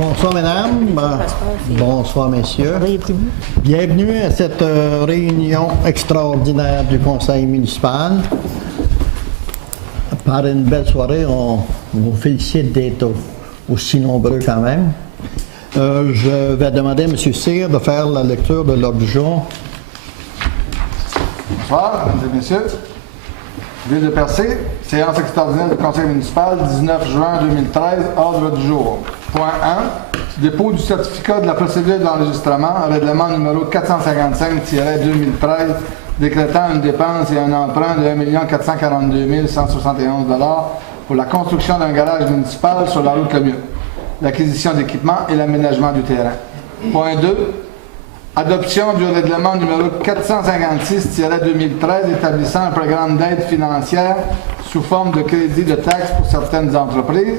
Bonsoir, mesdames. Bonsoir, messieurs. Bienvenue à cette réunion extraordinaire du conseil municipal. Par une belle soirée, on vous félicite d'être aussi nombreux quand même. Je vais demander à M. Cyr de faire la lecture de l'ordre du jour. Bonsoir, mesdames et messieurs. Ville de Percé, séance extraordinaire du conseil municipal, 19 juin 2013, ordre du jour. Point 1. Dépôt du certificat de la procédure d'enregistrement, règlement numéro 455-2013, décrétant une dépense et un emprunt de 1 442 171 $ pour la construction d'un garage municipal sur la route Lemieux, l'acquisition d'équipements et l'aménagement du terrain. Point 2. Adoption du règlement numéro 456-2013 établissant un programme d'aide financière sous forme de crédit de taxes pour certaines entreprises.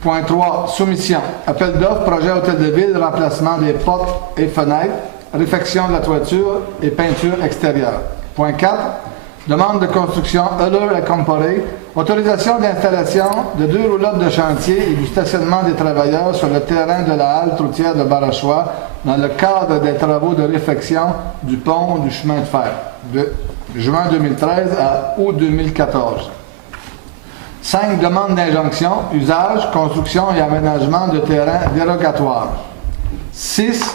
Point 3. Soumission. Appel d'offres, projet hôtel de ville, remplacement des portes et fenêtres, réfection de la toiture et peinture extérieure. Point 4. Demande de construction Euler & Company, autorisation d'installation de 2 roulottes de chantier et du stationnement des travailleurs sur le terrain de la halte routière de Barachois dans le cadre des travaux de réfection du pont du chemin de fer de juin 2013 à août 2014. 5. Demande d'injonction, usage, construction et aménagement de terrains dérogatoires. 6.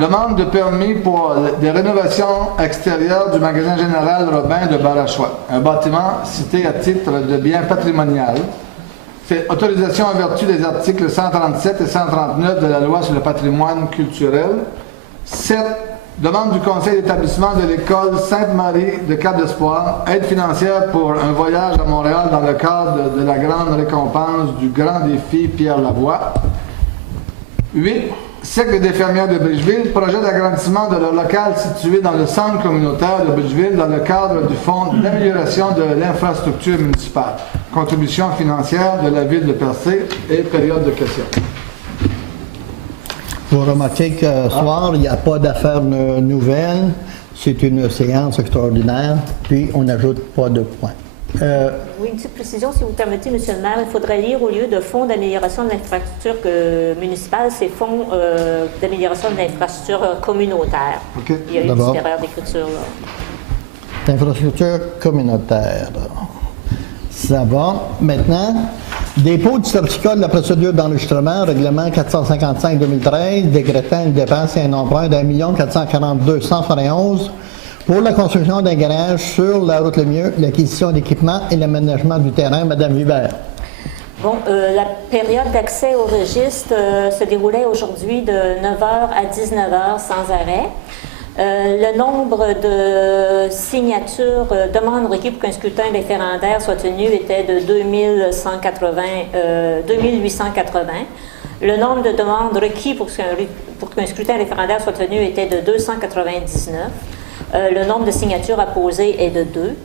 Demande de permis pour des rénovations extérieures du magasin général Robin de Barachois, un bâtiment cité à titre de bien patrimonial. C'est autorisation en vertu des articles 137 et 139 de la loi sur le patrimoine culturel. 7. Demande du conseil d'établissement de l'école Sainte-Marie de Cap-d'Espoir, aide financière pour un voyage à Montréal dans le cadre de la grande récompense du Grand Défi Pierre Lavoie. 8. Cercle des fermières de Bridgeville, projet d'agrandissement de leur local situé dans le centre communautaire de Bridgeville dans le cadre du Fonds d'amélioration de l'infrastructure municipale. Contribution financière de la ville de Percé et période de questions. Vous remarquez que ce soir, il n'y a pas d'affaires nouvelles. C'est une séance extraordinaire, puis on n'ajoute pas de points. Oui, une petite précision, si vous permettez, M. le maire. Il faudrait lire au lieu de fonds d'amélioration de l'infrastructure municipale, c'est fonds d'amélioration de l'infrastructure communautaire. Okay. Il y a eu une petite erreur d'écriture là. Infrastructure communautaire. Ça va. Maintenant, dépôt du certificat de la procédure d'enregistrement, règlement 455-2013, décrétant une dépense et un emprunt d'1 442 171 pour la construction d'un garage sur la route Lemieux, l'acquisition d'équipements et l'aménagement du terrain. Madame Hubert. Bon, la période d'accès au registre se déroulait aujourd'hui de 9h à 19h sans arrêt. Le nombre de signatures, demandes requises pour qu'un scrutin référendaire soit tenu était de 2880. Le nombre de demandes requises pour qu'un scrutin référendaire soit tenu était de 299. Le nombre de signatures apposées est de 2.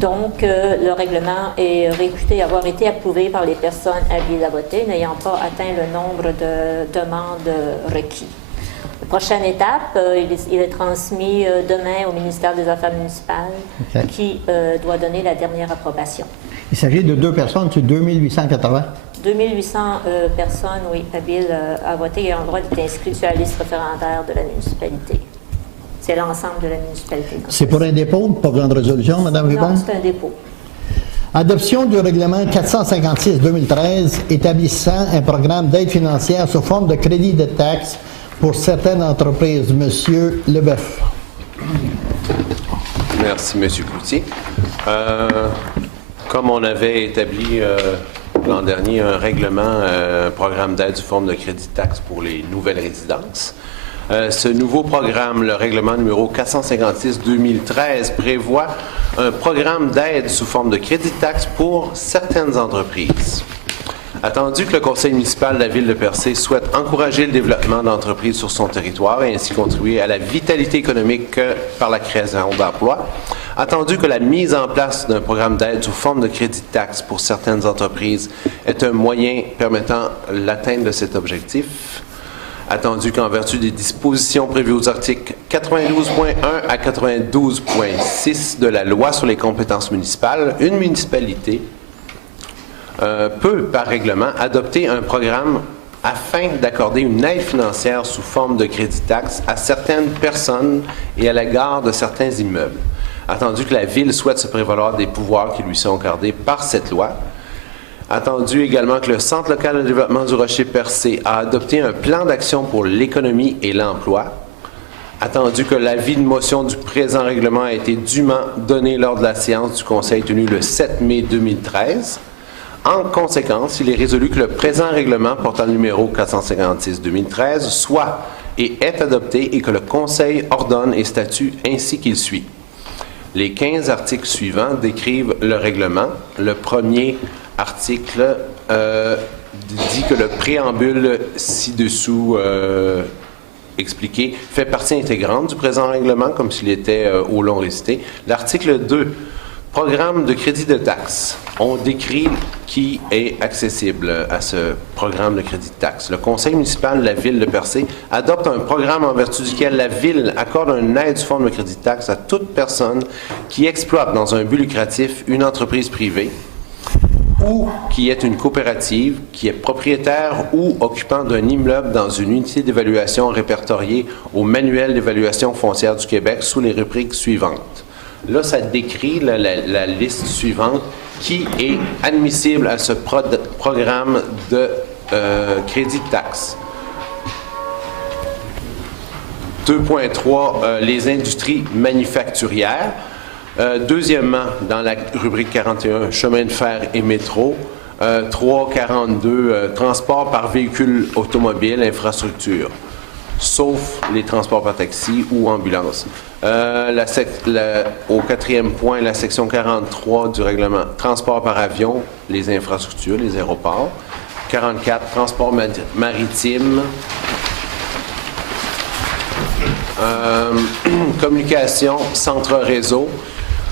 Donc, le règlement est réputé avoir été approuvé par les personnes habiles à voter, n'ayant pas atteint le nombre de demandes requises. La prochaine étape, il est transmis demain au ministère des Affaires municipales qui doit donner la dernière approbation. Il s'agit de 2 personnes sur 2880. 2800 personnes, oui, habiles à voter et ont le droit d'être inscrites sur la liste référendaire de la municipalité. C'est l'ensemble de la municipalité. C'est pour un dépôt, pas besoin de résolution, Mme Hubert? Non, c'est un dépôt. Adoption du règlement 456-2013 établissant un programme d'aide financière sous forme de crédit de taxes pour certaines entreprises. Monsieur Leboeuf. Merci, M. Cloutier. Comme on avait établi l'an dernier un règlement, un programme d'aide sous forme de crédit de taxes pour les nouvelles résidences, ce nouveau programme, le règlement numéro 456-2013, prévoit un programme d'aide sous forme de crédit de taxes pour certaines entreprises. Attendu que le conseil municipal de la ville de Percé souhaite encourager le développement d'entreprises sur son territoire et ainsi contribuer à la vitalité économique par la création d'emplois, attendu que la mise en place d'un programme d'aide sous forme de crédit de taxes pour certaines entreprises est un moyen permettant l'atteinte de cet objectif, attendu qu'en vertu des dispositions prévues aux articles 92.1 à 92.6 de la loi sur les compétences municipales, une municipalité peut, par règlement, adopter un programme afin d'accorder une aide financière sous forme de crédit taxe à certaines personnes et à l'égard de certains immeubles. Attendu que la Ville souhaite se prévaloir des pouvoirs qui lui sont accordés par cette loi, attendu également que le Centre local de développement du Rocher-Percé a adopté un plan d'action pour l'économie et l'emploi, attendu que l'avis de motion du présent règlement a été dûment donné lors de la séance du Conseil tenue le 7 mai 2013. En conséquence, il est résolu que le présent règlement portant le numéro 456-2013 soit et est adopté et que le Conseil ordonne et statue ainsi qu'il suit. Les 15 articles suivants décrivent le règlement. Le premier article dit que le préambule ci-dessous expliqué fait partie intégrante du présent règlement, comme s'il était au long récité. L'article 2, programme de crédit de taxe. On décrit qui est accessible à ce programme de crédit de taxe. Le Conseil municipal de la Ville de Percé adopte un programme en vertu duquel la Ville accorde une aide sous forme de crédit de taxe à toute personne qui exploite dans un but lucratif une entreprise privée ou qui est une coopérative, qui est propriétaire ou occupant d'un immeuble dans une unité d'évaluation répertoriée au Manuel d'évaluation foncière du Québec sous les rubriques suivantes. Là, ça décrit la liste suivante qui est admissible à ce programme de crédit de taxe. 2.3, les industries manufacturières. Deuxièmement, dans la rubrique 41, chemin de fer et métro. 3.42, transport par véhicule automobile, infrastructure, sauf les transports par taxi ou ambulance. Au quatrième point, la section 43 du règlement, transport par avion, les infrastructures, les aéroports. 44, transport maritime. Communication, centre réseau.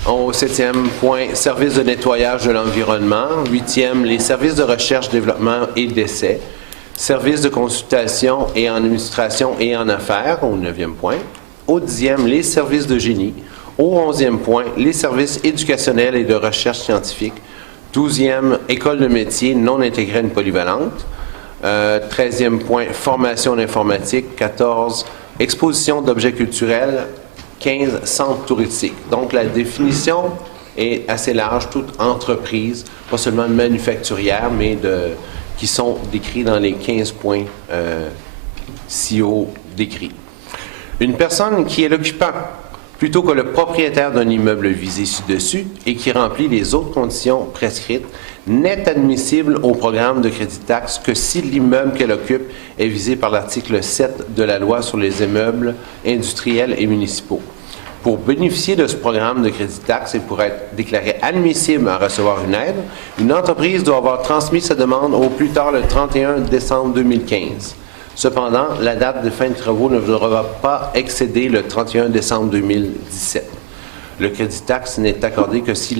Au 7e point, services de nettoyage de l'environnement. 8e, les services de recherche, développement et d'essai. Services de consultation et en administration et en affaires, au 9e point. Au 10e, les services de génie. Au 11e point, les services éducationnels et de recherche scientifique. 12e, école de métier non intégrée une polyvalente. 13e point, formation en informatique. 14, exposition d'objets culturels. 15, centres touristiques. Donc, la définition est assez large, toute entreprise, pas seulement manufacturière, mais qui sont décrits dans les 15 points si haut décrits. Une personne qui est l'occupant plutôt que le propriétaire d'un immeuble visé ci-dessus et qui remplit les autres conditions prescrites n'est admissible au programme de crédit de taxe que si l'immeuble qu'elle occupe est visé par l'article 7 de la loi sur les immeubles industriels et municipaux. Pour bénéficier de ce programme de crédit de taxe et pour être déclaré admissible à recevoir une aide, une entreprise doit avoir transmis sa demande au plus tard le 31 décembre 2015. Cependant, la date de fin de travaux ne devra pas excéder le 31 décembre 2017. Le crédit de taxe n'est accordé que si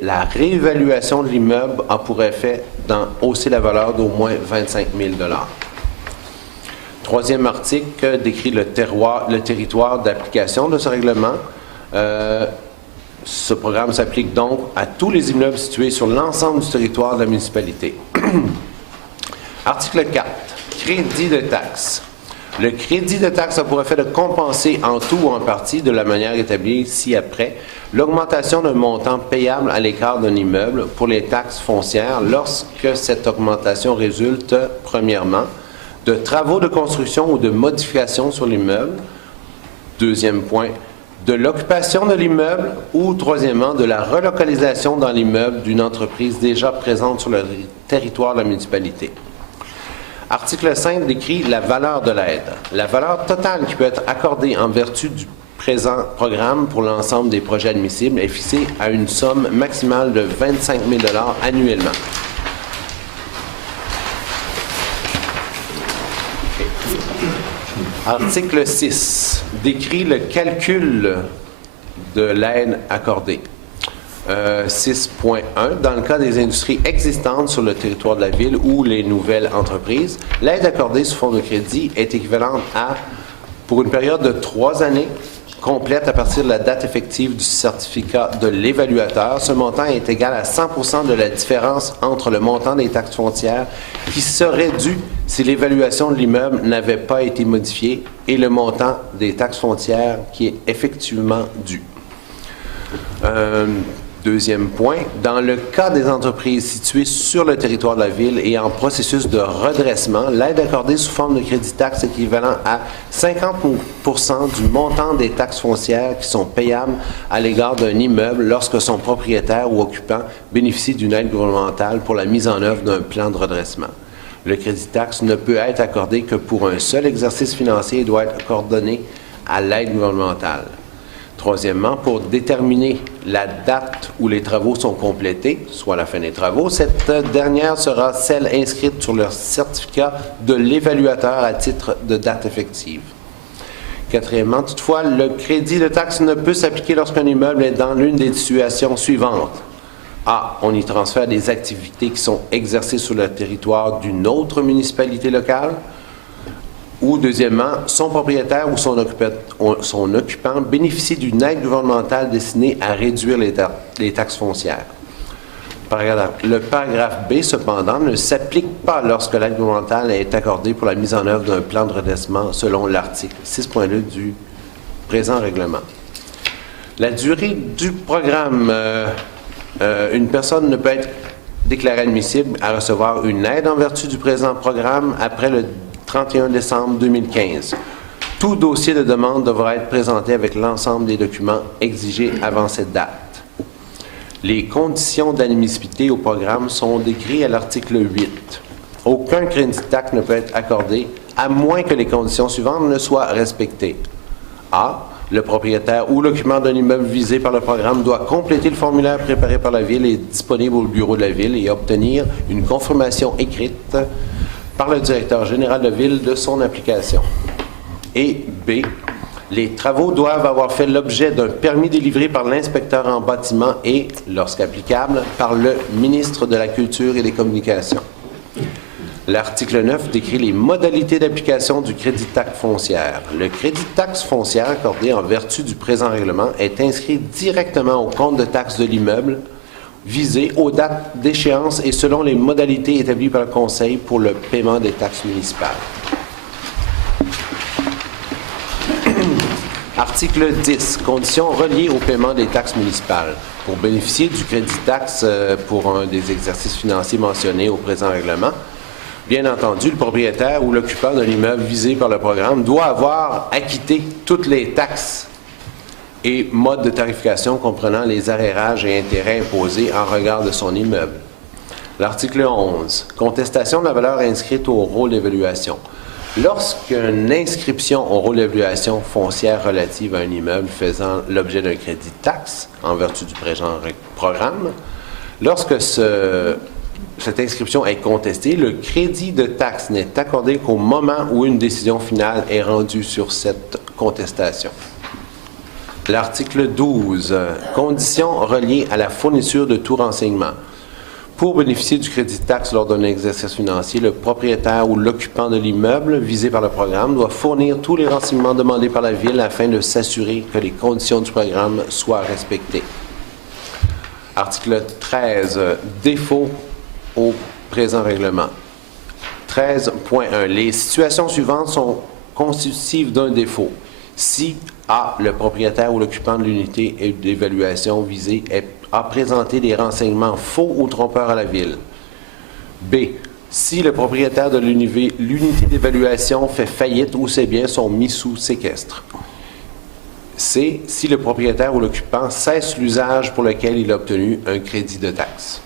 la réévaluation de l'immeuble a pour effet d'en hausser la valeur d'au moins 25 000 $. Troisième article décrit le territoire d'application de ce règlement. Ce programme s'applique donc à tous les immeubles situés sur l'ensemble du territoire de la municipalité. Article 4. Crédit de taxe. Le crédit de taxe a pour effet de compenser en tout ou en partie, de la manière établie ci-après, l'augmentation d'un montant payable à l'écart d'un immeuble pour les taxes foncières lorsque cette augmentation résulte, premièrement, de travaux de construction ou de modification sur l'immeuble. Deuxième point, de l'occupation de l'immeuble ou, troisièmement, de la relocalisation dans l'immeuble d'une entreprise déjà présente sur le territoire de la municipalité. Article 5 décrit la valeur de l'aide. La valeur totale qui peut être accordée en vertu du présent programme pour l'ensemble des projets admissibles est fixée à une somme maximale de 25 000 $ annuellement. Article 6 décrit le calcul de l'aide accordée. 6.1, dans le cas des industries existantes sur le territoire de la ville ou les nouvelles entreprises, l'aide accordée sous forme de crédit est équivalente à, pour une période de 3 années, complète à partir de la date effective du certificat de l'évaluateur. Ce montant est égal à 100% de la différence entre le montant des taxes foncières qui serait dû si l'évaluation de l'immeuble n'avait pas été modifiée et le montant des taxes foncières qui est effectivement dû. Deuxième point, dans le cas des entreprises situées sur le territoire de la ville et en processus de redressement, l'aide accordée sous forme de crédit taxe équivalent à 50% du montant des taxes foncières qui sont payables à l'égard d'un immeuble lorsque son propriétaire ou occupant bénéficie d'une aide gouvernementale pour la mise en œuvre d'un plan de redressement. Le crédit taxe ne peut être accordé que pour un seul exercice financier et doit être coordonné à l'aide gouvernementale. Troisièmement, pour déterminer la date où les travaux sont complétés, soit la fin des travaux, cette dernière sera celle inscrite sur le certificat de l'évaluateur à titre de date effective. Quatrièmement, toutefois, le crédit de taxe ne peut s'appliquer lorsqu'un immeuble est dans l'une des situations suivantes. A. On y transfère des activités qui sont exercées sur le territoire d'une autre municipalité locale. Ou, deuxièmement, son propriétaire ou son occupant bénéficie d'une aide gouvernementale destinée à réduire les taxes foncières. Le paragraphe B, cependant, ne s'applique pas lorsque l'aide gouvernementale est accordée pour la mise en œuvre d'un plan de redressement selon l'article 6.2 du présent règlement. La durée du programme, une personne ne peut être déclarée admissible à recevoir une aide en vertu du présent programme après le 31 décembre 2015. Tout dossier de demande devra être présenté avec l'ensemble des documents exigés avant cette date. Les conditions d'admissibilité au programme sont décrites à l'article 8. Aucun crédit taxe ne peut être accordé à moins que les conditions suivantes ne soient respectées. A. Le propriétaire ou l'occupant d'un immeuble visé par le programme doit compléter le formulaire préparé par la Ville et disponible au bureau de la Ville et obtenir une confirmation écrite par le directeur général de ville de son application. Et B. Les travaux doivent avoir fait l'objet d'un permis délivré par l'inspecteur en bâtiment et, lorsqu'applicable, par le ministre de la Culture et des Communications. L'article 9 décrit les modalités d'application du crédit taxe foncière. Le crédit taxe foncière accordé en vertu du présent règlement est inscrit directement au compte de taxe de l'immeuble visé aux dates d'échéance et selon les modalités établies par le Conseil pour le paiement des taxes municipales. Article 10. Conditions reliées au paiement des taxes municipales. Pour bénéficier du crédit taxe pour un des exercices financiers mentionnés au présent règlement, bien entendu, le propriétaire ou l'occupant de l'immeuble visé par le programme doit avoir acquitté toutes les taxes et modes de tarification comprenant les arrérages et intérêts imposés en regard de son immeuble. L'article 11. Contestation de la valeur inscrite au rôle d'évaluation. Lorsqu'une inscription au rôle d'évaluation foncière relative à un immeuble faisant l'objet d'un crédit de taxe, en vertu du présent programme, lorsque cette inscription est contestée, le crédit de taxe n'est accordé qu'au moment où une décision finale est rendue sur cette contestation. L'article 12. Conditions reliées à la fourniture de tout renseignement. Pour bénéficier du crédit de taxe lors d'un exercice financier, le propriétaire ou l'occupant de l'immeuble visé par le programme doit fournir tous les renseignements demandés par la Ville afin de s'assurer que les conditions du programme soient respectées. Article 13. Défaut au présent règlement. 13.1. Les situations suivantes sont constitutives d'un défaut. Si A. Le propriétaire ou l'occupant de l'unité d'évaluation visée a présenté des renseignements faux ou trompeurs à la Ville. B. Si le propriétaire de l'unité d'évaluation fait faillite ou ses biens sont mis sous séquestre. C. Si le propriétaire ou l'occupant cesse l'usage pour lequel il a obtenu un crédit de taxe.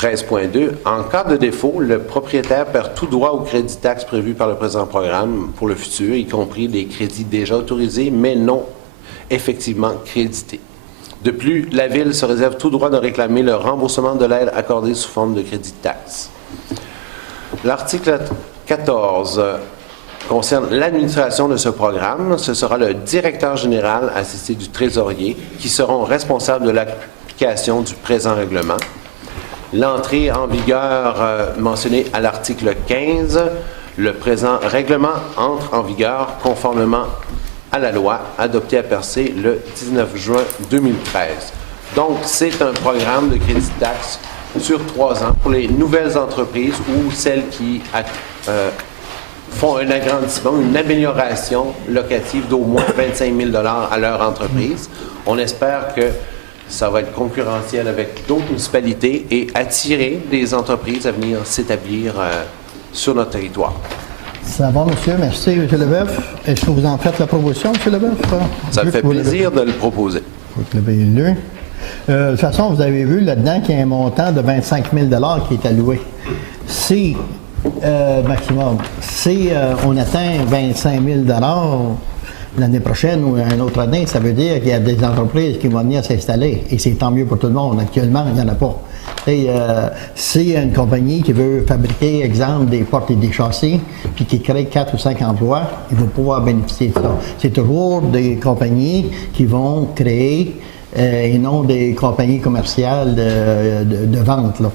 13.2. En cas de défaut, le propriétaire perd tout droit au crédit taxe prévu par le présent programme pour le futur, y compris les crédits déjà autorisés, mais non effectivement crédités. De plus, la Ville se réserve tout droit de réclamer le remboursement de l'aide accordée sous forme de crédit de taxe. L'article 14 concerne l'administration de ce programme. Ce sera le directeur général assisté du trésorier qui seront responsables de l'application du présent règlement. L'entrée en vigueur mentionnée à l'article 15, le présent règlement entre en vigueur conformément à la loi adoptée à Percé le 19 juin 2013. Donc, c'est un programme de crédit de taxe sur 3 ans pour les nouvelles entreprises ou celles qui font un agrandissement, une amélioration locative d'au moins 25 000 à leur entreprise. On espère que ça va être concurrentiel avec d'autres municipalités et attirer des entreprises à venir s'établir sur notre territoire. Ça va, monsieur. Merci, M. Leboeuf. Est-ce que vous en faites la proposition, M. Leboeuf? Ça me fait plaisir de le proposer. Vous l'avez lu. De toute façon, vous avez vu là-dedans qu'il y a un montant de 25 000 qui est alloué. Si, maximum, si on atteint 25 000 l'année prochaine ou une autre année, ça veut dire qu'il y a des entreprises qui vont venir s'installer. Et c'est tant mieux pour tout le monde. Actuellement, il n'y en a pas. Et s'il y a une compagnie qui veut fabriquer, exemple, des portes et des châssis, puis qui crée 4 ou 5 emplois, il va pouvoir bénéficier de ça. C'est toujours des compagnies qui vont créer et non des compagnies commerciales de vente. Là.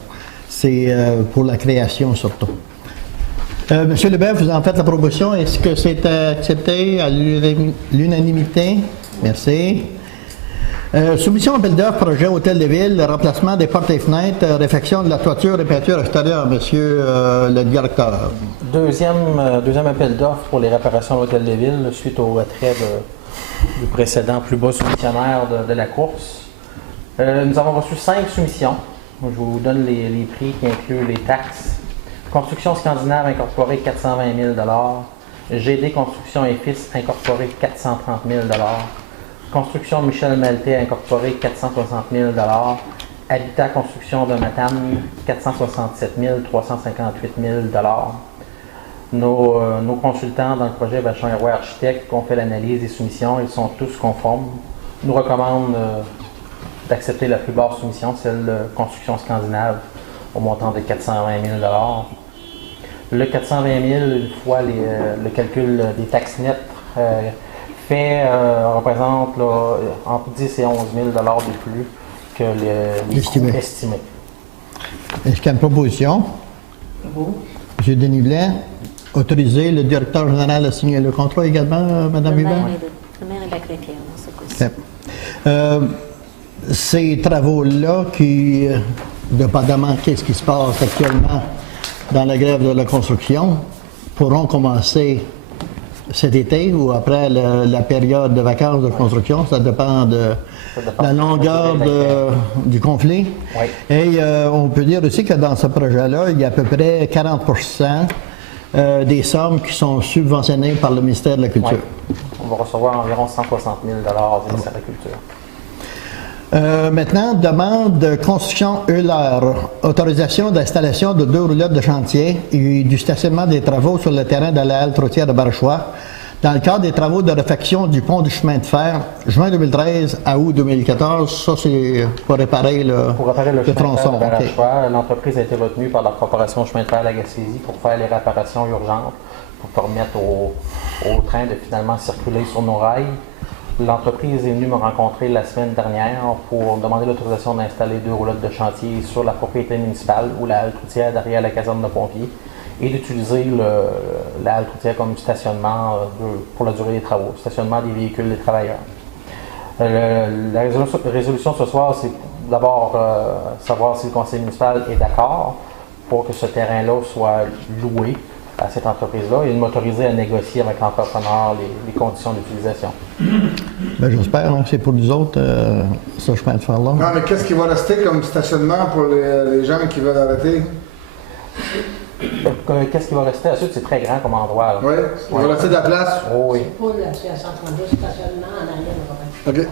C'est pour la création surtout. Monsieur Leboeuf, vous en faites la proposition. Est-ce que c'est accepté à l'unanimité? Merci. Soumission appel d'offres, projet Hôtel de Ville, remplacement des portes et fenêtres, réfection de la toiture et peinture extérieure, monsieur le directeur. Deuxième appel d'offres pour les réparations de l'Hôtel de Ville, suite au retrait du précédent plus bas soumissionnaire de la course. Nous avons reçu 5 soumissions. Je vous donne les prix qui incluent les taxes. Construction Scandinave incorporée, 420 000 GD Construction et Fils incorporé, 430 000 Construction Michel Maltais incorporé, 460 000 Habitat Construction de Matane, 467 358 000 Nos consultants dans le projet Vachon et Roy Architectes qui ont fait l'analyse des soumissions, ils sont tous conformes. Nous recommandent d'accepter la plus basse soumission, celle de Construction Scandinave, au montant de 420 000 Le 420 000, une fois le calcul des taxes nettes représente là, entre 10 et 11 000 de plus que les coûts estimés. Est-ce qu'il y a une proposition? M. Denis Blais, autoriser le directeur général à signer le contrat également, Mme Hubert? Le maire est d'accord dans ce cas-ci. Ces travaux-là qui, dépendamment de ce qui se passe actuellement dans la grève de la construction, pourront commencer cet été ou après la période de vacances de construction. Ça dépend de la longueur du conflit. Oui. Et on peut dire aussi que dans ce projet-là, il y a à peu près 40 des sommes qui sont subventionnées par le ministère de la Culture. Oui. On va recevoir environ 160 000 du ministère de la Culture. Maintenant, demande de construction Euler, autorisation d'installation de 2 roulottes de chantier et du stationnement des travaux sur le terrain de la halte routière de Barachois dans le cadre des travaux de réfection du pont du chemin de fer, juin 2013 à août 2014. Ça, c'est pour réparer le tronçon. De Barachois. L'entreprise a été retenue par la Corporation chemin de fer de la Gaspésie pour faire les réparations urgentes pour permettre au train de finalement circuler sur nos rails. L'entreprise est venue me rencontrer la semaine dernière pour demander l'autorisation d'installer 2 roulottes de chantier sur la propriété municipale ou la halte routière derrière la caserne de pompiers et d'utiliser la halte routière comme stationnement pour la durée des travaux, stationnement des véhicules des travailleurs. La résolution ce soir, c'est d'abord savoir si le conseil municipal est d'accord pour que ce terrain-là soit loué à cette entreprise-là et de m'autoriser à négocier avec l'entrepreneur les conditions d'utilisation. Bien, j'espère, hein, c'est pour nous autres, ce chemin de fer-là. Non, mais qu'est-ce qui va rester comme stationnement pour les gens qui veulent arrêter? Qu'est-ce qui va rester? Ensuite, c'est très grand comme endroit. Là. Oui, il va rester de la place? Oh, oui. C'est pas le 132 stationnement en arrière. OK.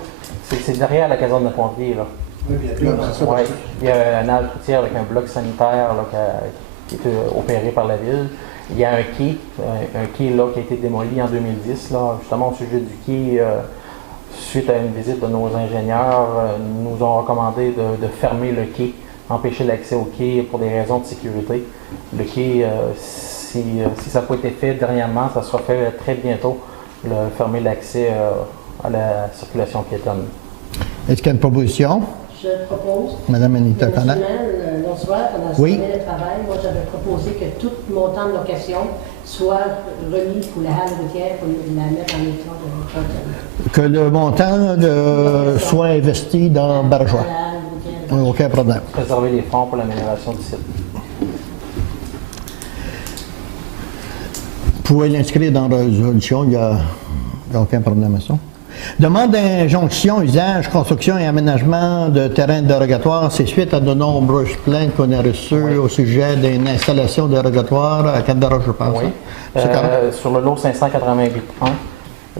C'est derrière la caserne de pompiers. Là. Oui, bien, c'est ça. Ouais. Il y a une halte routière avec un bloc sanitaire là, qui est opéré par la ville. Il y a un quai là, qui a été démoli en 2010. Là, justement, au sujet du quai, suite à une visite de nos ingénieurs, nous ont recommandé de fermer le quai, empêcher l'accès au quai pour des raisons de sécurité. Le quai, si ça n'a pas été fait dernièrement, ça sera fait très bientôt, fermer l'accès à la circulation piétonne. Est-ce qu'il y a une proposition? Je propose. Madame Anita Fana. Non Bonsoir, pendant la Oui. semaine de travail, moi j'avais proposé que tout montant de location soit remis pour la halle routière pour la mettre en état de fonctionnement. Que le montant soit investi dans Barajois. Dans la halle routière. Aucun problème. Préserver les fonds pour l'amélioration du site. Vous pouvez l'inscrire dans la résolution, il n'y a aucun problème à ça. Demande d'injonction, usage, construction et aménagement de terrains dérogatoires, c'est suite à de nombreuses plaintes qu'on a reçues au sujet d'une installation dérogatoire à Cap-de-Roche, je pense. Oui. hein? C'est correct? Sur le lot 588.1,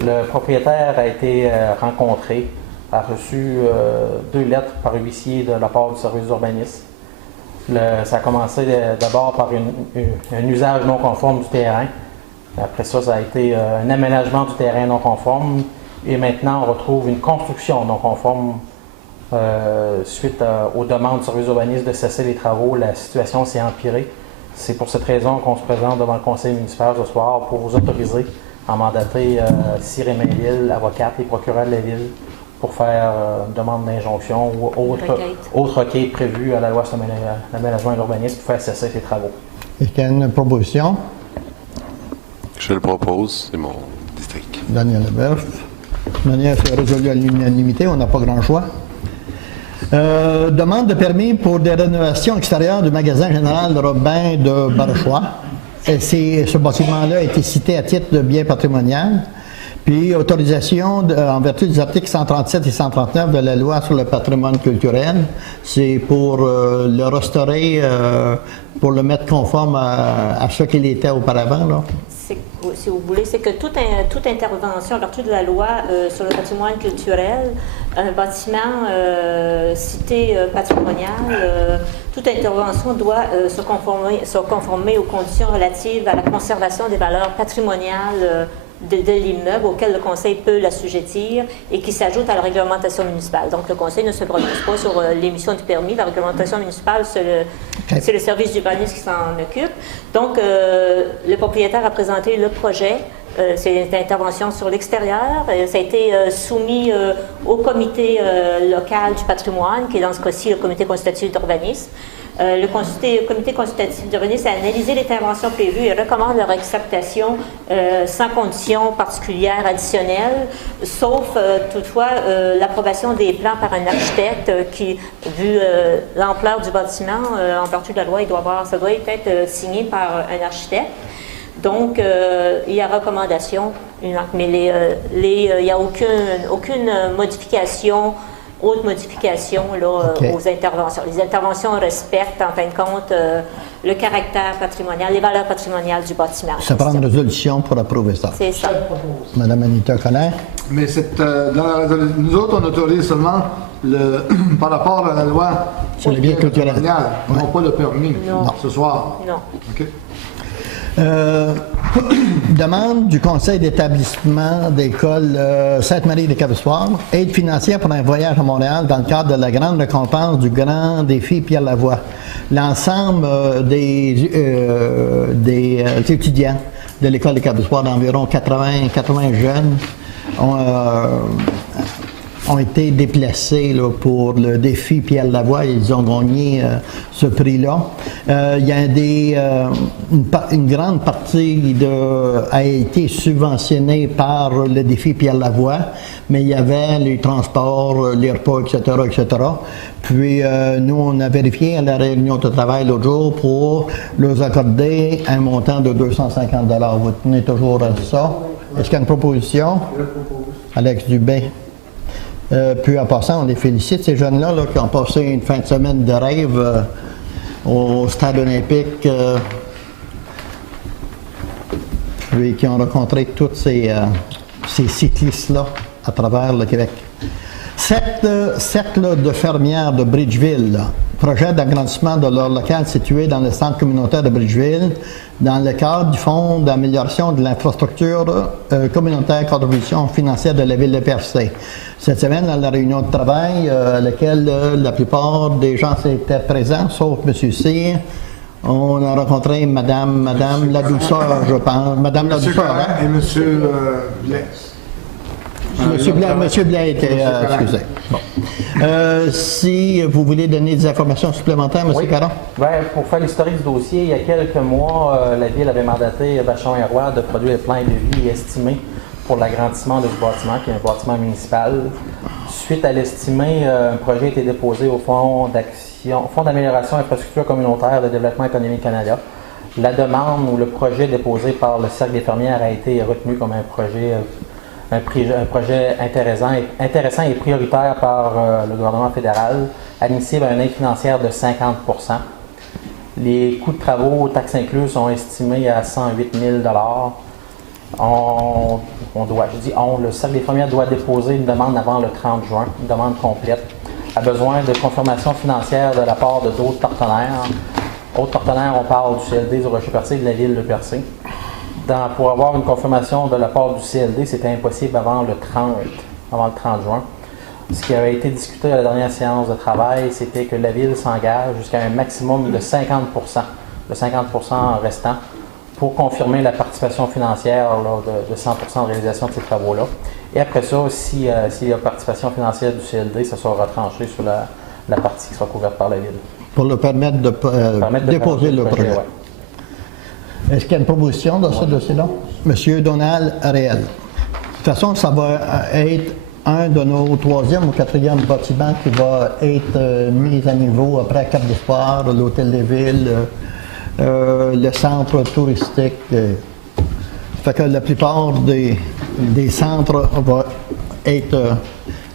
le propriétaire a été rencontré, a reçu 2 lettres par huissier de la part du service d'urbanisme. Ça a commencé d'abord par un usage non conforme du terrain. Après ça, ça a été un aménagement du terrain non conforme. Et maintenant, on retrouve une construction non conforme suite aux demandes du service d'urbanisme de cesser les travaux. La situation s'est empirée. C'est pour cette raison qu'on se présente devant le conseil municipal ce soir pour vous autoriser à mandater Cyr Mainville, avocate et procureur de la ville, pour faire une demande d'injonction ou autre requête prévue à la loi sur l'aménagement et l'urbanisme pour faire cesser ces travaux. Est-ce qu'il y a une proposition? Je le propose, c'est mon district. Daniel Leboeuf. De manière, c'est résolu à l'unanimité, on n'a pas grand choix. Demande de permis pour des rénovations extérieures du magasin général Robin de Barachois. Et ce bâtiment-là a été cité à titre de bien patrimonial. Puis, autorisation en vertu des articles 137 et 139 de la loi sur le patrimoine culturel. C'est pour le restaurer, pour le mettre conforme à ce qu'il était auparavant, là. Si vous voulez, c'est que toute intervention en vertu de la loi sur le patrimoine culturel, un bâtiment cité patrimonial, toute intervention doit se conformer aux conditions relatives à la conservation des valeurs patrimoniales de l'immeuble auquel le conseil peut l'assujettir et qui s'ajoute à la réglementation municipale. Donc, le conseil ne se prononce pas sur l'émission du permis. La réglementation municipale, c'est le service d'urbanisme qui s'en occupe. Donc, le propriétaire a présenté le projet. C'est une intervention sur l'extérieur. Ça a été soumis au comité local du patrimoine, qui est dans ce cas-ci le comité consultatif d'urbanisme. Le comité consultatif d'urbanisme a analysé l'intervention prévue et recommande leur acceptation sans conditions particulières additionnelles, sauf toutefois l'approbation des plans par un architecte qui, vu l'ampleur du bâtiment, en vertu de la loi, ça doit être signé par un architecte. Donc, il y a recommandation, mais il n'y a aucune modification, autre modification là, aux interventions. Les interventions respectent, en fin de compte, le caractère patrimonial, les valeurs patrimoniales du bâtiment. Ça prend une résolution pour approuver ça. C'est ça. Madame Anita Conner. Mais nous autres, on autorise seulement par rapport à la loi sur les biens culturels. Non pas le permis Non. Ce soir. Non. OK. Demande du conseil d'établissement d'école Sainte-Marie des Cabessoirs, aide financière pour un voyage à Montréal dans le cadre de la grande récompense du grand défi Pierre Lavoie. L'ensemble des étudiants de l'école des Cabessoirs, d'environ 80 jeunes, ont été déplacés là, pour le défi Pierre Lavoie. Ils ont gagné ce prix-là. Il y a une grande partie a été subventionnée par le défi Pierre Lavoie, mais il y avait les transports, les repas, etc. Puis nous, on a vérifié à la réunion de travail l'autre jour pour leur accorder un montant de 250 $. Vous tenez toujours à ça. Est-ce qu'il y a une proposition? Alex Dubé. Puis en passant, on les félicite, ces jeunes-là là, qui ont passé une fin de semaine de rêve au stade olympique, puis qui ont rencontré tous ces cyclistes-là à travers le Québec. Cercle de fermières de Bridgeville, là, projet d'agrandissement de leur local situé dans le centre communautaire de Bridgeville, dans le cadre du Fonds d'amélioration de l'infrastructure communautaire contribution financière de la ville de Percé. Cette semaine, à la réunion de travail, à laquelle la plupart des gens étaient présents, sauf M. Cyr, on a rencontré Madame Ladouceur, je pense. Madame Ladouceur, hein? Et M. Blais. Monsieur Blanc était excusez. Bon. Si vous voulez donner des informations supplémentaires, M. Caron? Ben, pour faire l'historique du dossier, il y a quelques mois, la Ville avait mandaté Vachon et Roy de produire le plan de vie estimé pour l'agrandissement de ce bâtiment, qui est un bâtiment municipal. Suite à l'estimé, un projet a été déposé au Fonds d'amélioration infrastructure communautaire de développement économique Canada. La demande ou le projet déposé par le Cercle des fermières a été retenu comme un projet intéressant et prioritaire par le gouvernement fédéral, admissible à une aide financière de 50 %. Les coûts de travaux, taxes incluses, sont estimés à 108 000 le Cercle des fermières doit déposer une demande avant le 30 juin, une demande complète, a besoin de confirmation financière de la part de d'autres partenaires. Autres partenaires, on parle du CLD du Rocher-Percé et de la Ville de Percé. Pour avoir une confirmation de la part du CLD, c'était impossible avant le 30 juin. Ce qui avait été discuté à la dernière séance de travail, c'était que la Ville s'engage jusqu'à un maximum de 50 %, le 50 % restant, pour confirmer la participation financière de 100 % de réalisation de ces travaux-là. Et après ça, s'il y a participation financière du CLD, ça sera retranché sur la partie qui sera couverte par la Ville. Pour le permettre de déposer le projet. Ouais. Est-ce qu'il y a une proposition dans ce dossier-là? Monsieur Donald Réel. De toute façon, ça va être un de nos 3e ou 4e bâtiments qui va être mis à niveau après Cap d'Espoir, l'Hôtel des Villes, le centre touristique. Fait que la plupart des centres vont être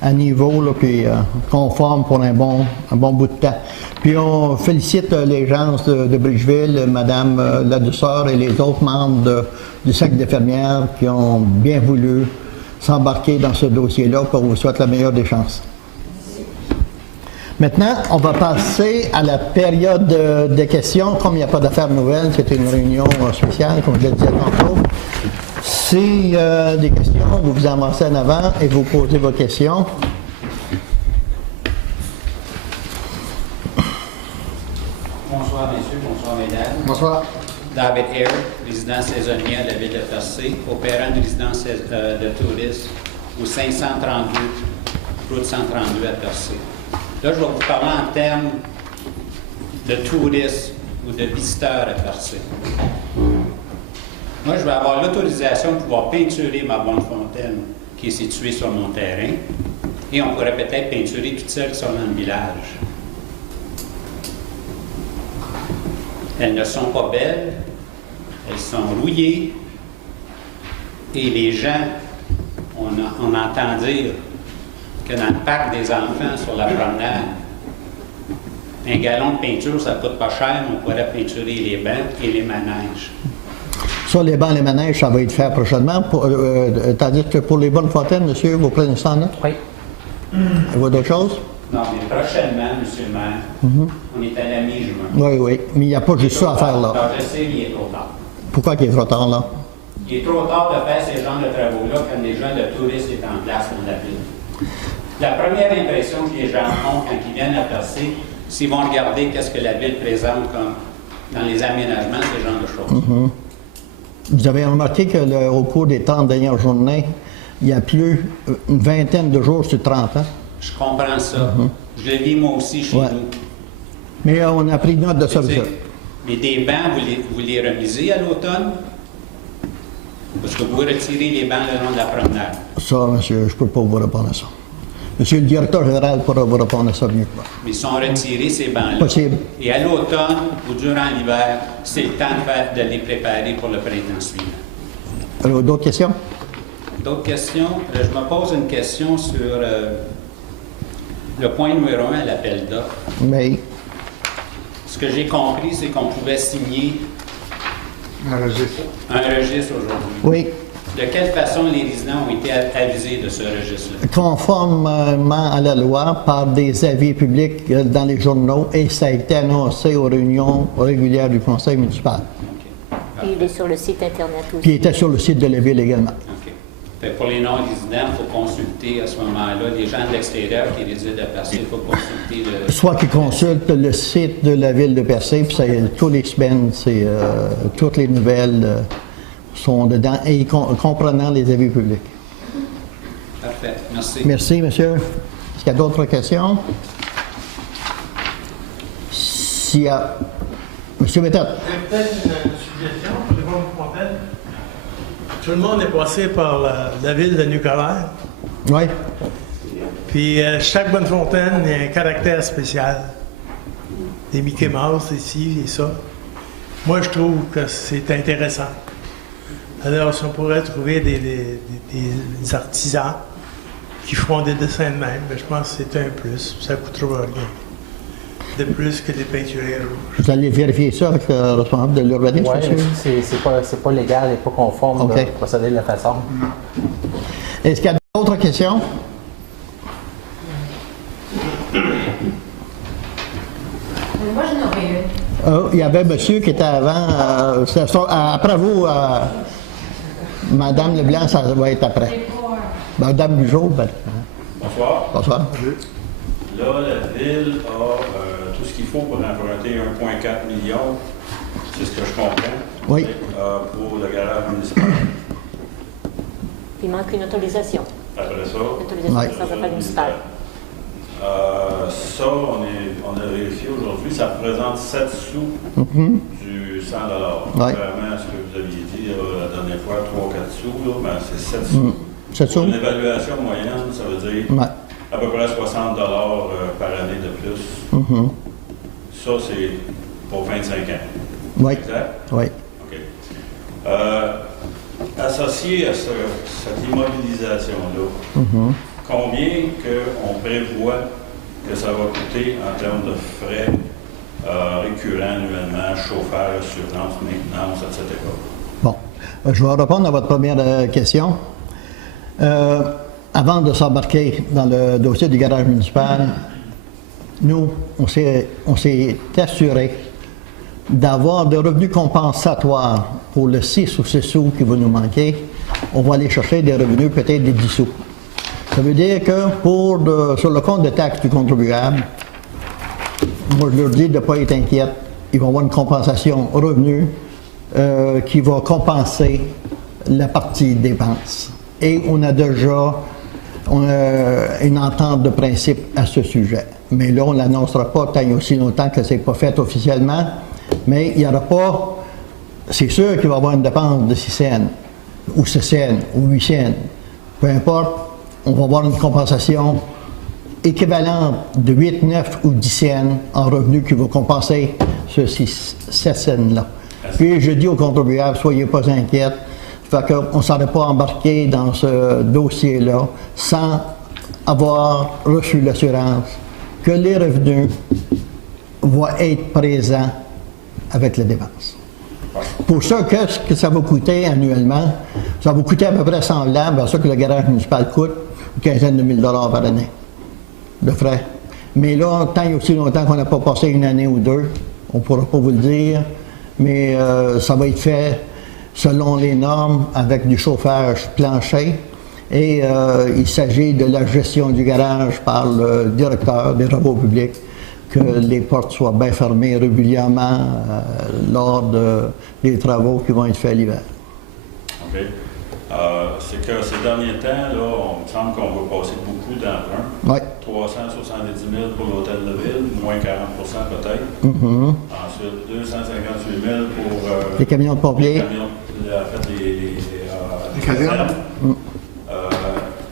à niveau, là, puis conforme pour un bon bout de temps. Puis on félicite les gens de Bridgeville, Mme Ladusseur et les autres membres du Cercle des fermières qui ont bien voulu s'embarquer dans ce dossier-là, pour vous souhaiter la meilleure des chances. Maintenant, on va passer à la période de questions. Comme il n'y a pas d'affaires nouvelles, c'était une réunion spéciale, comme je le disais tantôt. Si des questions, vous vous avancez en avant et vous posez vos questions. Bonsoir, messieurs. Bonsoir, mesdames. Bonsoir. David Eyre, résident saisonnier à la ville de Percé, opérant de résidence de tourisme au 532, route 132 à Percé. Là, je vais vous parler en termes de tourisme ou de visiteurs à Percé. Moi, je vais avoir l'autorisation de pouvoir peinturer ma bonne fontaine qui est située sur mon terrain, et on pourrait peut-être peinturer toutes celles qui sont dans le village. Elles ne sont pas belles, elles sont rouillées, et les gens, on entend dire que dans le parc des enfants, sur la promenade, un gallon de peinture, ça ne coûte pas cher, on pourrait peinturer les bancs et les manèges. Sur les bancs et les manèges, ça va être fait prochainement. Tandis que pour les bonnes fontaines, monsieur, vous prenez ça en note? Oui. Vous avez d'autres choses? Non, mais prochainement, monsieur le maire, on est à la mi-juin. Oui, oui. Mais il n'y a pas juste ça à faire là. Non, je sais, mais il est trop tard. Pourquoi il est trop tard là? Il est trop tard de faire ces genres de travaux-là quand déjà le tourisme est en place dans la ville. La première impression que les gens ont quand ils viennent à Percé, c'est qu'ils vont regarder qu'est-ce que la ville présente comme dans les aménagements, ces genres de choses. Vous avez remarqué qu'au cours des 30 dernières journées, il y a plus une vingtaine de jours sur 30 ans. Je comprends ça. Je le vis moi aussi chez nous. Mais on a pris note de ça. Mais des bancs, vous les remisez à l'automne? Parce que vous retirez les bancs le long de la promenade. Ça, monsieur, je ne peux pas vous répondre à ça. Monsieur le directeur général pourra vous répondre à ça mieux que moi. Mais ils sont retirés, ces bancs-là. Possible. Et à l'automne ou durant l'hiver, c'est le temps de les préparer pour le printemps suivant. Alors, d'autres questions? D'autres questions? Je me pose une question sur le point numéro 1 à l'appel d'offres. Mais, Ce que j'ai compris, c'est qu'on pouvait signer Un registre. un registre aujourd'hui. oui, De quelle façon les résidents ont été avisés de ce registre-là? conformément à la loi, par des avis publics dans les journaux, et ça a été annoncé aux réunions régulières du conseil municipal. OK. Et il est sur le site Internet aussi. Puis il était sur le site de la ville également. OK. Fait que pour les non-résidents, il faut consulter à ce moment-là. Les gens de l'extérieur qui résident à Percé, il faut consulter le... Soit qu'ils consultent le site de la ville de Percé, puis tous les semaines, toutes les nouvelles sont dedans, et comprenant les avis publics. Parfait. Merci. Merci, monsieur. Est-ce qu'il y a d'autres questions? S'il y a... Monsieur Méthode. J'ai peut-être une suggestion pour les membres Fontaine. Tout le monde est passé par la ville de New-Carolina. Oui. Puis chaque bonne fontaine a un caractère spécial. Des Mickey Mouse ici et ça. Moi, je trouve que c'est intéressant. Alors, si on pourrait trouver des artisans qui font des dessins de même, ben, je pense que c'est un plus. Ça ne coûtera rien. De plus que des peinturés rouges. Vous allez vérifier ça avec le responsable de l'urbanisme, Oui, monsieur? c'est pas légal et pas conforme OK. de procéder de la façon. Est-ce qu'il y a d'autres questions? Moi, j'en aurais une. Il y avait monsieur qui était avant. Après vous, Madame Leblanc, ça va être après. Madame Bugeaud, ben, Bonsoir. bonsoir. Là, la ville a tout ce qu'il faut pour emprunter 1,4 million, c'est ce que je comprends, Oui. pour le garage municipal. Il manque une autorisation. Après ça, L'autorisation Ouais. des affaires municipales. ça, on a vérifié aujourd'hui, ça représente 7 sous du 100 Ouais. Contrairement à ce que vous aviez dit la dernière fois, 3-4 sous, là, mais c'est 7 sous. 7 sous? Pour une évaluation moyenne, ça veut dire Ouais. à peu près 60 par année de plus. Ça, c'est pour 25 ans. Oui. Exact? Oui. OK. Associé à cette immobilisation-là, combien qu'on prévoit que ça va coûter en termes de frais récurrents annuellement, chauffeur, assurance, maintenance, etc.? Bon. Je vais répondre à votre première question. Avant de s'embarquer dans le dossier du garage municipal, nous, on s'est assuré d'avoir des revenus compensatoires pour le 6 ou 6 sous qui va nous manquer. On va aller chercher des revenus peut-être des 10 sous. Ça veut dire que sur le compte de taxes du contribuable, moi je leur dis de ne pas être inquiète. Ils vont avoir une compensation revenu qui va compenser la partie dépenses. Et on a déjà une entente de principe à ce sujet. Mais là, on ne l'annoncera pas tant et aussi longtemps que ce n'est pas fait officiellement. Mais il n'y aura pas... C'est sûr qu'il va y avoir une dépense de 6 cents, ou 7 cents, ou 8 cents. Peu importe, on va avoir une compensation équivalente de 8, 9 ou 10 cents en revenus qui va compenser ce 7 cents-là. Puis je dis aux contribuables, soyez pas inquiets. Fait qu'on ne s'en est pas embarqué dans ce dossier-là sans avoir reçu l'assurance que les revenus vont être présents avec les dépenses. Pour ça, qu'est-ce que ça va coûter annuellement? Ça va coûter à peu près semblable à ce que le garage municipal coûte, une quinzaine de 1000 $ par année de frais. Mais là, tant et aussi longtemps qu'on n'a pas passé une année ou deux, on ne pourra pas vous le dire, mais ça va être fait selon les normes avec du chauffage plancher. Et il s'agit de la gestion du garage par le directeur des travaux publics, que les portes soient bien fermées régulièrement lors des travaux qui vont être faits l'hiver. OK. C'est que ces derniers temps, là, on me semble qu'on va passer beaucoup d'emprunts. Oui. 370 000 pour l'hôtel de ville, moins 40 peut-être. Ensuite, 258 000 pour Les camions de pompiers. les camions, en fait, les casernes.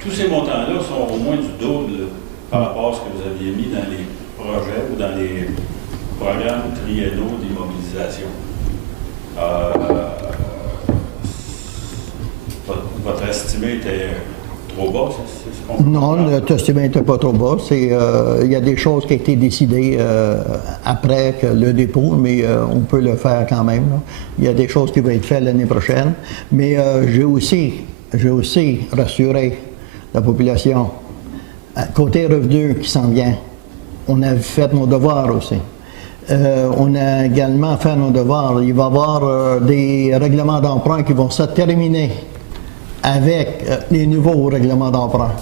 Tous ces montants-là sont au moins du double par rapport à ce que vous aviez mis dans les projets ou dans les programmes triennaux d'immobilisation. Votre estimé était trop bas, c'est ce qu'on... Non, notre estimé n'était pas trop bas. Il y a des choses qui ont été décidées après que le dépôt, mais on peut le faire quand même, là. Il y a des choses qui vont être faites l'année prochaine. Mais j'ai aussi rassuré la population. Côté revenus qui s'en vient, on a fait nos devoirs aussi. On a également fait nos devoirs. Il va y avoir des règlements d'emprunt qui vont se terminer avec les nouveaux règlements d'emprunt.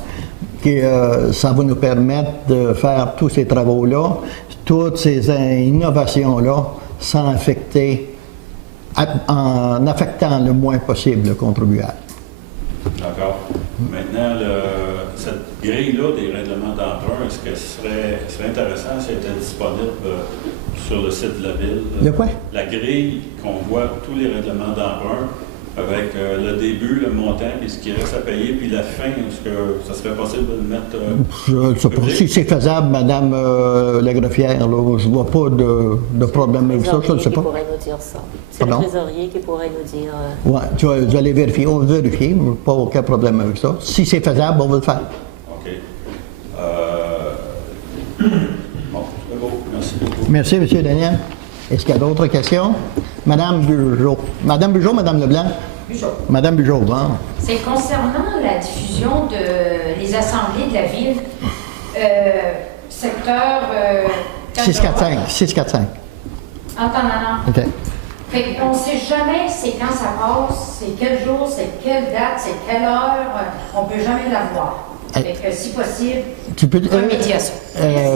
Ça va nous permettre de faire tous ces travaux-là, toutes ces innovations-là, sans en affectant le moins possible le contribuable. D'accord. Maintenant, cette grille-là des règlements d'emprunt, est-ce que ce serait intéressant si elle était disponible sur le site de la Ville? De quoi? La grille qu'on voit, tous les règlements d'emprunt, avec le début, le montant, puis ce qui reste à payer, puis la fin, est-ce que ça serait possible de le mettre Je ne sais pas si c'est faisable, Madame la greffière. Là, je ne vois pas de problème avec ça. Je ne sais pas. Qui pourrait nous dire ça. C'est le trésorier qui pourrait nous dire. Oui, tu vas aller vérifier. On va vérifier. Pas aucun problème avec ça. Si c'est faisable, on va le faire. OK. Bon, c'est beau. Merci beaucoup. Merci, M. Daniel. Est-ce qu'il y a d'autres questions? Madame Bugeaud. Madame Bugeaud, Madame Leblanc? Bugeaud. Madame Bugeaud, hein? C'est concernant la diffusion des assemblées de la ville, secteur... 645. 645. Non. OK. Fait qu'on ne sait jamais c'est quand ça passe, c'est quel jour, c'est quelle date, c'est quelle heure, on ne peut jamais l'avoir. Fait que si possible, remédier à ça.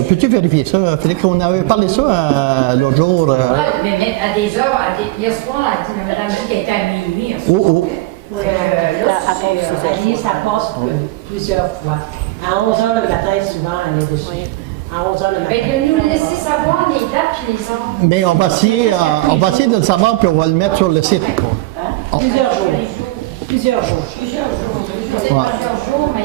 Peux-tu vérifier ça, Félix? On avait parlé ça l'autre jour. Ouais, mais à des heures, hier soir, Mme qui était à minuit. Là, Ça passe plusieurs fois. À 11h le matin, souvent, elle est dessus. À 11h le matin. Mais de nous laisser savoir les dates et les heures. Mais on va essayer de le savoir, puis on va le mettre sur le site. Plusieurs jours. Peut-être plusieurs jours, mais...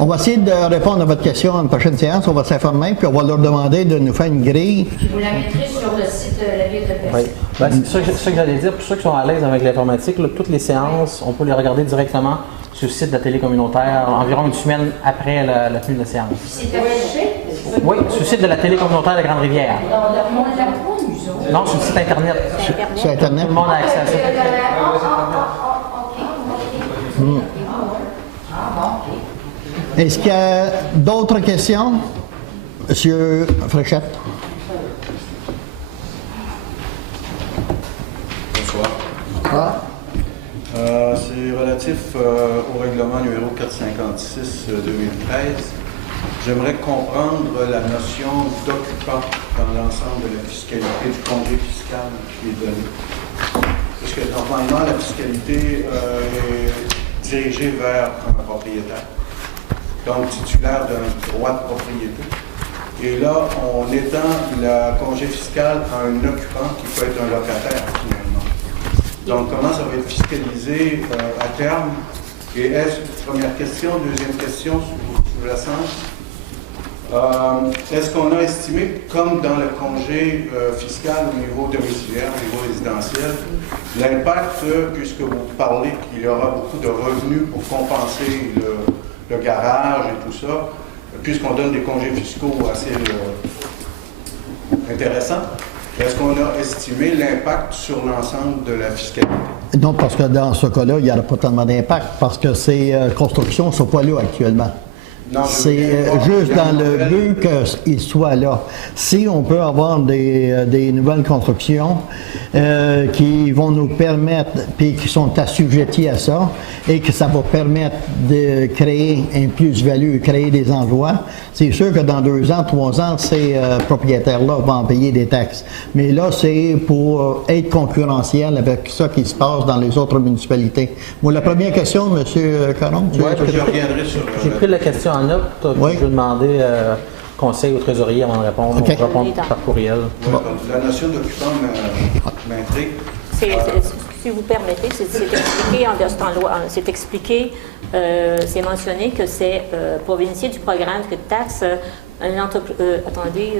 On va essayer de répondre à votre question à une prochaine séance. On va s'informer, puis on va leur demander de nous faire une grille. Vous la mettrez sur le site de la Ville de Percé. Oui. Ben, c'est ça que j'allais dire. Pour ceux qui sont à l'aise avec l'informatique, là, toutes les séances, on peut les regarder directement sur le site de la télé communautaire, environ une semaine après la fin de la séance. C'est affiché? Oui, sur le site de la télé communautaire de Grande-Rivière. On l'a pas, nous autres. Non, sur le site Internet. Sur Internet. Tout le monde a accès à ça. Est-ce qu'il y a d'autres questions? Monsieur Fréchette. Bonsoir. C'est relatif au règlement numéro 456-2013. J'aimerais comprendre la notion d'occupant dans l'ensemble de la fiscalité du congé fiscal qui est donné. Parce que normalement, la fiscalité est dirigée vers un propriétaire, donc titulaire d'un droit de propriété. Et là, on étend le congé fiscal à un occupant qui peut être un locataire, finalement. Donc, comment ça va être fiscalisé à terme? Et première question, deuxième question sous-jacente, est-ce qu'on a estimé, comme dans le congé fiscal au niveau domiciliaire, au niveau résidentiel, l'impact, puisque vous parlez qu'il y aura beaucoup de revenus pour compenser le garage et tout ça, puisqu'on donne des congés fiscaux assez intéressants, est-ce qu'on a estimé l'impact sur l'ensemble de la fiscalité? Non, parce que dans ce cas-là, il n'y aura pas tellement d'impact, parce que ces constructions ne sont pas là actuellement. C'est juste dans le but qu'ils soient là. Si on peut avoir des nouvelles constructions qui vont nous permettre, puis qui sont assujetties à ça, et que ça va permettre de créer un plus-value, créer des emplois, c'est sûr que dans 2 ans, 3 ans, ces propriétaires-là vont en payer des taxes. Mais là, c'est pour être concurrentiel avec ça qui se passe dans les autres municipalités. Bon, la première question, M. Caron. Oui, je reviendrai sur... J'ai pris la question en note. Oui. Je vais demander conseil au trésorier avant de répondre. Okay. On va répondre par courriel. Ouais, la notion d'occupant m'intrigue. Si vous permettez, c'est expliqué, c'est mentionné que c'est pour bénéficier du programme de taxe, attendez,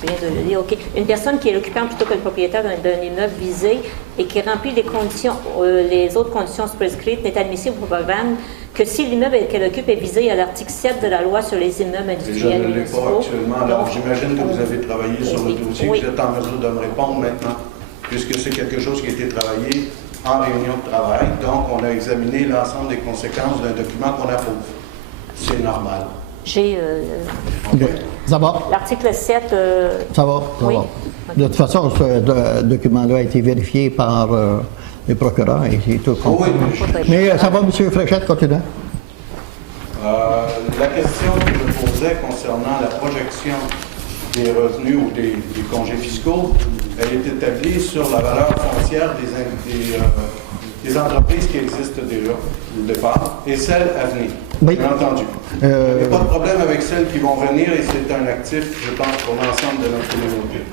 je viens de le dire, OK. Une personne qui est l'occupant plutôt que le propriétaire d'un immeuble visé et qui remplit les conditions, les autres conditions prescrites n'est admissible au programme que si l'immeuble qu'elle occupe est visé à l'article 7 de la loi sur les immeubles industriels je ne l'ai pas actuellement, alors j'imagine que vous avez travaillé sur le dossier, oui. Vous êtes en mesure de me répondre maintenant, puisque c'est quelque chose qui a été travaillé en réunion de travail, donc on a examiné l'ensemble des conséquences d'un document qu'on approuve. C'est normal. J'ai... Ça va? L'article 7... Ça va, ça oui. va. De toute façon, ce document-là a été vérifié par les procureurs et c'est tout. Oui. Mais ça va, M. Fréchette, continuez. La question que je posais concernant la projection des revenus ou des congés fiscaux, elle est établie sur la valeur foncière des entreprises qui existent déjà au départ et celles à venir. Oui. Bien entendu. Il n'y a pas de problème avec celles qui vont venir et c'est un actif, je pense, pour l'ensemble de notre communauté.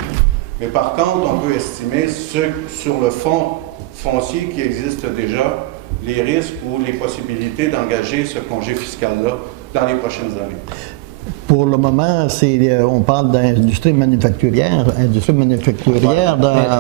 Mais par contre, on peut estimer sur le fonds foncier qui existe déjà, les risques ou les possibilités d'engager ce congé fiscal-là dans les prochaines années. Pour le moment, on parle d'industrie manufacturière.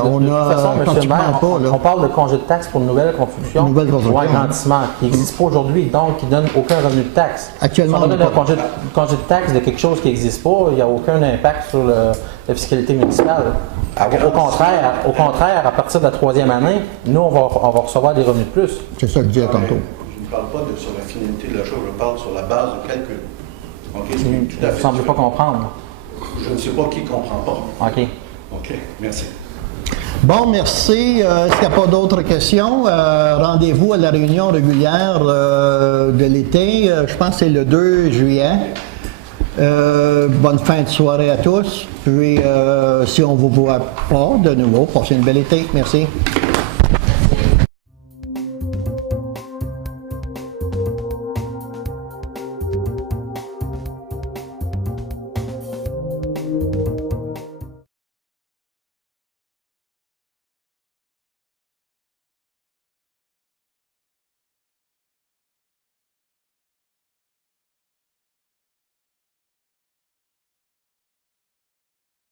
On a pratiquement pas. On parle de congé de taxe pour nouvelle construction ou agrandissement qui n'existe pas aujourd'hui, donc qui ne donne aucun revenu de taxe. Actuellement, si on donne un congé de taxe de quelque chose qui n'existe pas, il n'y a aucun impact sur la fiscalité municipale. Au contraire, à partir de la 3e année, nous, on va recevoir des revenus de plus. C'est ça que je disais tantôt. Je ne parle pas sur la finalité de la chose, je parle sur la base de calcul. Okay, Vous ne semblez pas comprendre. Je ne sais pas qui ne comprend pas. OK. OK, merci. Bon, merci. S'il n'y a pas d'autres questions, rendez-vous à la réunion régulière de l'été. Je pense que c'est le 2 juillet. Bonne fin de soirée à tous. Puis, si on ne vous voit pas de nouveau, passez une belle été. Merci.